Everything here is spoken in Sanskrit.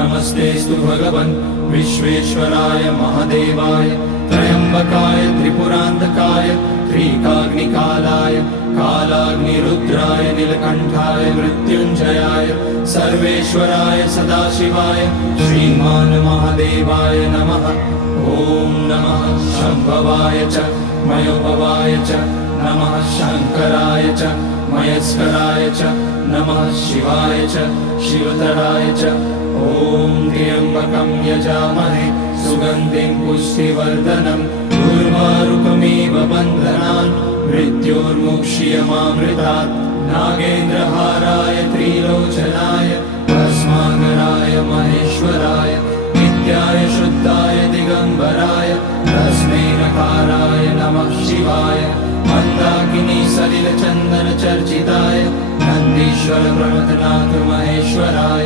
नमस्तेऽस्तु भगवन् विश्वेश्वराय महादेवाय त्र्यम्बकाय त्रिपुरान्तकाय त्रिकाग्निकालाय कालाग्निरुद्राय नीलकण्ठाय मृत्युञ्जयाय सर्वेश्वराय सदाशिवाय श्रीमान् महादेवाय नमः। ॐ नमः शम्भवाय च मयोभवाय च नमः शङ्कराय च मयस्कराय च नमः शिवाय च शिवतराय च। ॐ त्र्यम्बकं यजामहे सुगन्धिं पुष्टिवर्धनम् उर्वारुकमिव बन्धनान् मृत्योर्मुक्ष्यमामृतात्। नागेन्द्रहाराय त्रिलोचनाय भस्माकराय महेश्वराय नित्याय शुद्धाय दिगम्बराय तस्मै नकाराय नमः शिवाय। मन्दाकिनी सलिलचन्दन चर्चिताय नन्दीश्वर प्रमथनाथ महेश्वराय